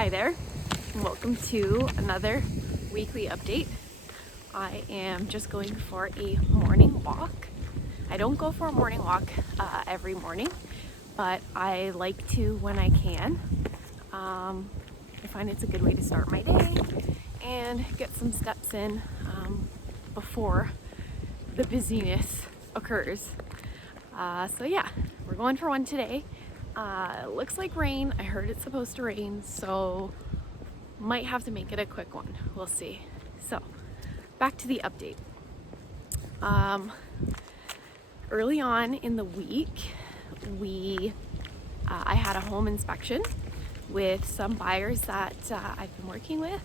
Hi there, and welcome to another weekly update. I am just going for a morning walk. I don't go for a morning walk every morning, but I like to when I can. I find it's a good way to start my day and get some steps in before the busyness occurs. So yeah, we're going for one today. It looks like rain. I heard it's supposed to rain, so might have to make it a quick one. We'll see. So back to the update. Early on in the week, I had a home inspection with some buyers that I've been working with.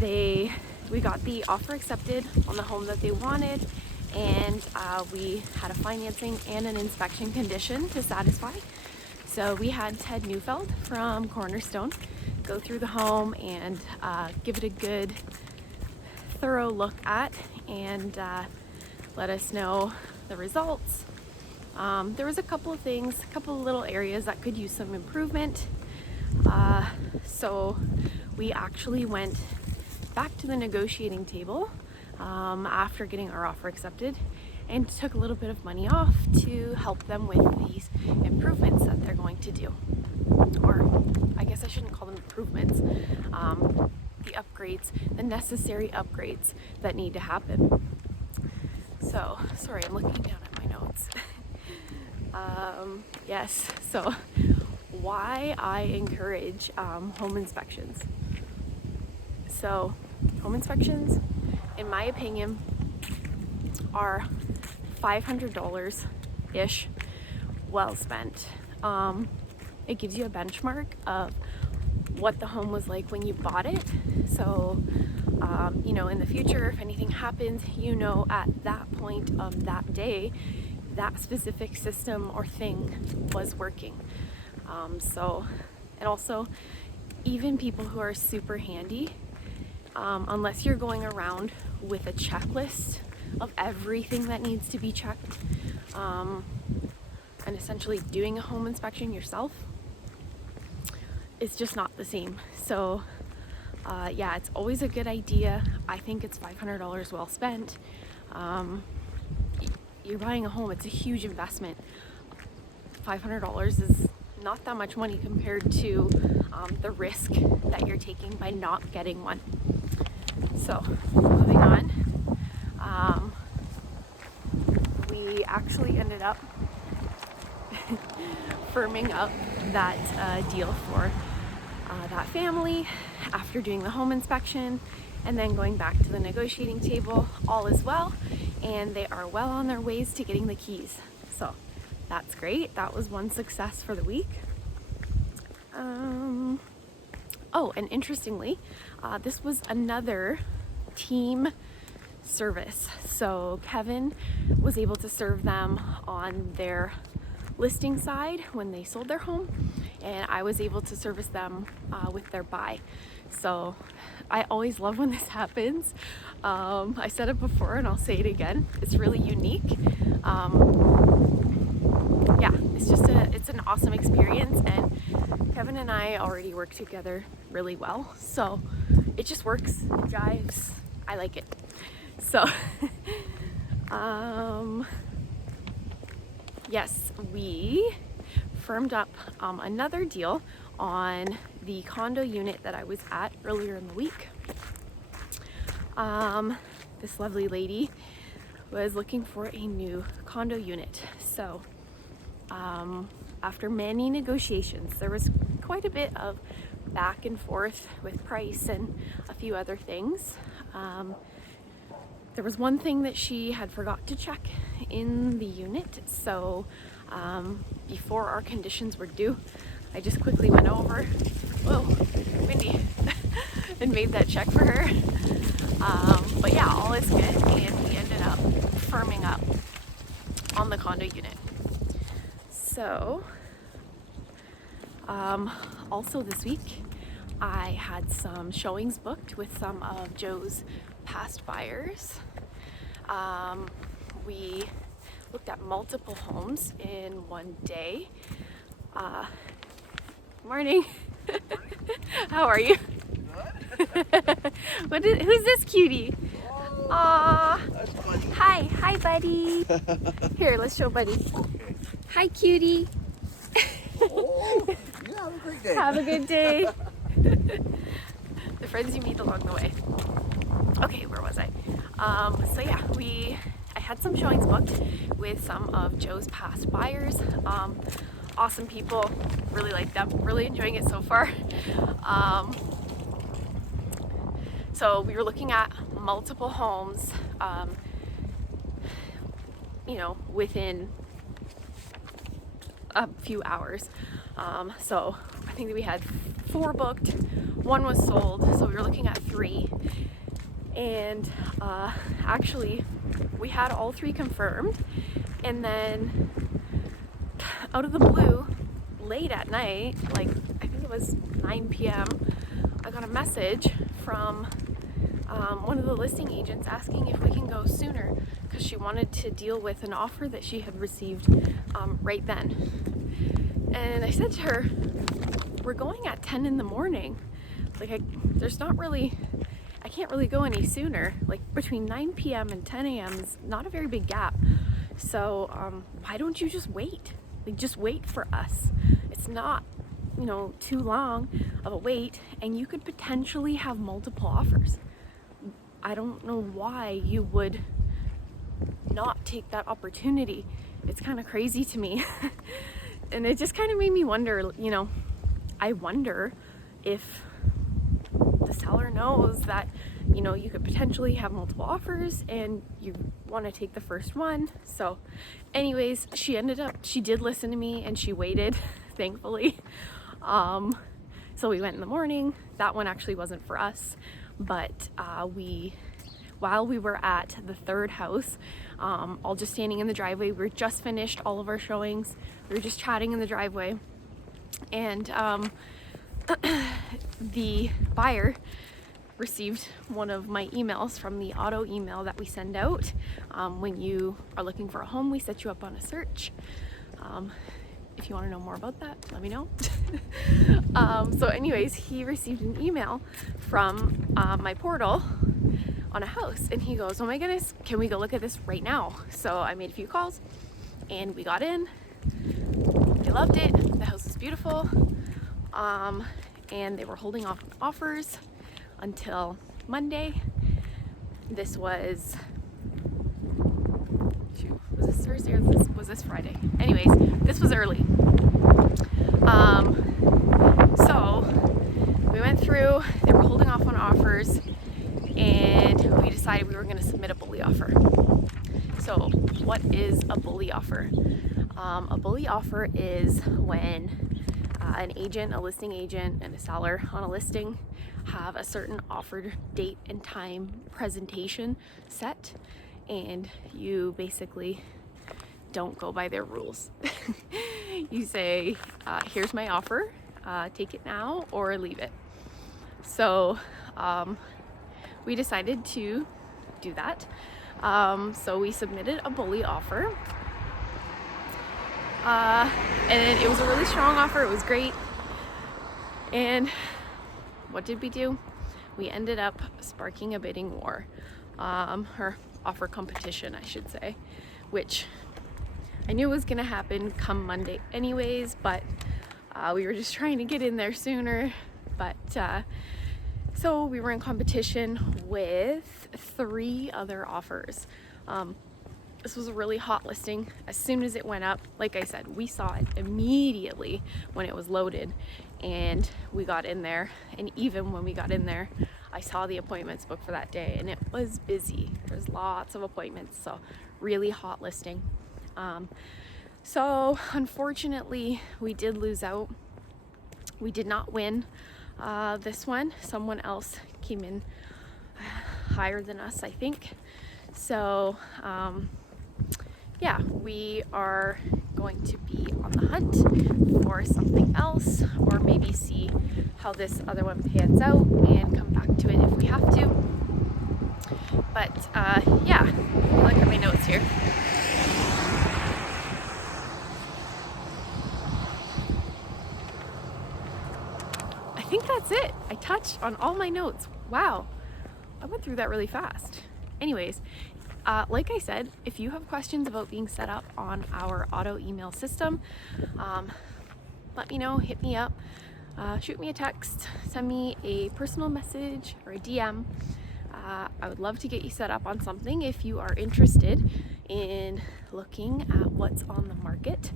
We got the offer accepted on the home that they wanted, and we had a financing and an inspection condition to satisfy. So we had Ted Neufeld from Cornerstone go through the home and give it a good thorough look at and let us know the results. There was a couple of things, a couple of little areas that could use some improvement. So we actually went back to the negotiating table after getting our offer accepted and took a little bit of money off to help them with these improvements that they're going to do. Or I guess I shouldn't call them improvements, the upgrades, the necessary upgrades that need to happen. So, sorry, I'm looking down at my notes. Yes, so why I encourage home inspections. So, home inspections, in my opinion, are $500-ish well spent. It gives you a benchmark of what the home was like when you bought it. So, in the future, if anything happens, at that point of that day, that specific system or thing was working. And also, even people who are super handy, unless you're going around with a checklist of everything that needs to be checked, and essentially doing a home inspection yourself, it's just not the same. So yeah, it's always a good idea. I think it's $500 well spent. You're buying a home, it's a huge investment. $500 is not that much money compared to the risk that you're taking by not getting one. So moving on, we actually ended up firming up that deal for that family after doing the home inspection and then going back to the negotiating table. All is well, and they are well on their ways to getting the keys. So that's great. That was one success for the week. Oh, and interestingly, this was another team service. So Kevin was able to serve them on their listing side when they sold their home, and I was able to service them with their buy. So I always love when this happens. I said it before and I'll say it again. It's really unique. Yeah, it's an awesome experience, and Kevin and I already work together really well. So it just works, it jives. I like it. So yes, we firmed up another deal on the condo unit that I was at earlier in the week. This lovely lady was looking for a new condo unit. So after many negotiations, there was quite a bit of back and forth with price and a few other things. There was one thing that she had forgot to check in the unit, so before our conditions were due, I just quickly went over, whoa, windy, and made that check for her. But yeah, all is good, and we ended up firming up on the condo unit. So, also this week, I had some showings booked with some of Joe's past buyers. We looked at multiple homes in one day. Morning. How are you? Good. Who's this cutie? Oh, Aww. that's funny. Hi buddy. Here, let's show buddy. Okay. Hi cutie. Oh, you have a great day. Have a good day. The friends you meet along the way. Okay, where was I? So yeah, I had some showings booked with some of Joe's past buyers. Awesome people, really like them, really enjoying it so far. So we were looking at multiple homes, you know, within a few hours. So I think that we had 4 booked, 1 was sold, so we were looking at 3. And actually we had all 3 confirmed, and then out of the blue, late at night, like I think it was 9 p.m., I got a message from one of the listing agents asking if we can go sooner because she wanted to deal with an offer that she had received right then. And I said to her, we're going at 10 in the morning. Like I can't really go any sooner. Like between 9 p.m. and 10 a.m. is not a very big gap. So why don't you just wait? Like just wait for us. It's not, you know, too long of a wait, and you could potentially have multiple offers. I don't know why you would not take that opportunity. It's kind of crazy to me. And it just kind of made me wonder, you know, I wonder if the seller knows that, you know, you could potentially have multiple offers and you want to take the first one. So anyways, she did listen to me and she waited, thankfully. So we went in the morning. That one actually wasn't for us, but while we were at the 3rd house, all just standing in the driveway, we were just finished all of our showings. We were just chatting in the driveway, and the buyer received one of my emails from the auto email that we send out. When you are looking for a home, we set you up on a search. If you want to know more about that, let me know. So anyways, he received an email from my portal on a house, and he goes, oh my goodness, can we go look at this right now? So I made a few calls and we got in. They loved it. The house is beautiful. And they were holding off on offers until Monday. This was this Thursday or was this Friday? Anyways, this was early. So we went through, they were holding off on offers, and we decided we were going to submit a bully offer. So what is a bully offer? A bully offer is when an agent, a listing agent, and a seller on a listing have a certain offer date and time presentation set, and you basically don't go by their rules. You say, here's my offer, take it now or leave it. So we decided to do that. So we submitted a bully offer. And it was a really strong offer. It was great. And what did we do? We ended up sparking a bidding war, or offer competition, I should say, which I knew was gonna happen come Monday anyways, but we were just trying to get in there sooner. But so we were in competition with 3 other offers. This was a really hot listing. As soon as it went up, like I said, we saw it immediately when it was loaded, and we got in there. And even when we got in there, I saw the appointments booked for that day, and it was busy. There's lots of appointments, so really hot listing. So unfortunately, we did lose out. We did not win this one. Someone else came in higher than us, I think. So yeah, we are going to be on the hunt for something else, or maybe see how this other one pans out and come back to it if we have to. But yeah, look at my notes here. I think that's it. I touched on all my notes. Wow, I went through that really fast. Anyways, like I said, if you have questions about being set up on our auto email system, let me know, hit me up, shoot me a text, send me a personal message or a DM. I would love to get you set up on something if you are interested in looking at what's on the market.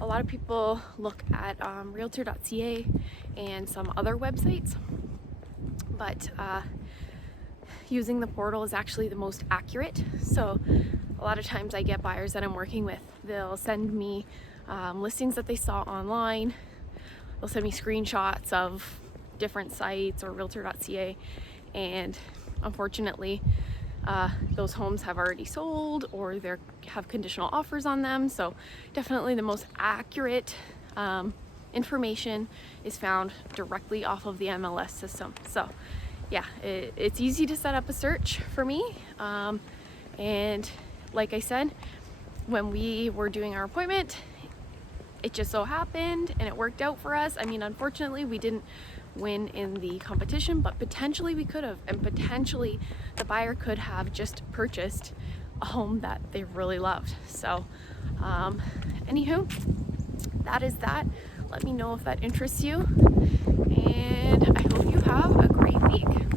A lot of people look at realtor.ca and some other websites, but using the portal is actually the most accurate. So a lot of times I get buyers that I'm working with, they'll send me listings that they saw online. They'll send me screenshots of different sites or realtor.ca, and unfortunately those homes have already sold or they have conditional offers on them. So definitely the most accurate information is found directly off of the MLS system. So yeah, it's easy to set up a search for me, and like I said, when we were doing our appointment, it just so happened and it worked out for us. I mean, unfortunately we didn't win in the competition, but potentially we could have, and potentially the buyer could have just purchased a home that they really loved. So anywho, that is that. Let me know if that interests you, and I hope you have a great week.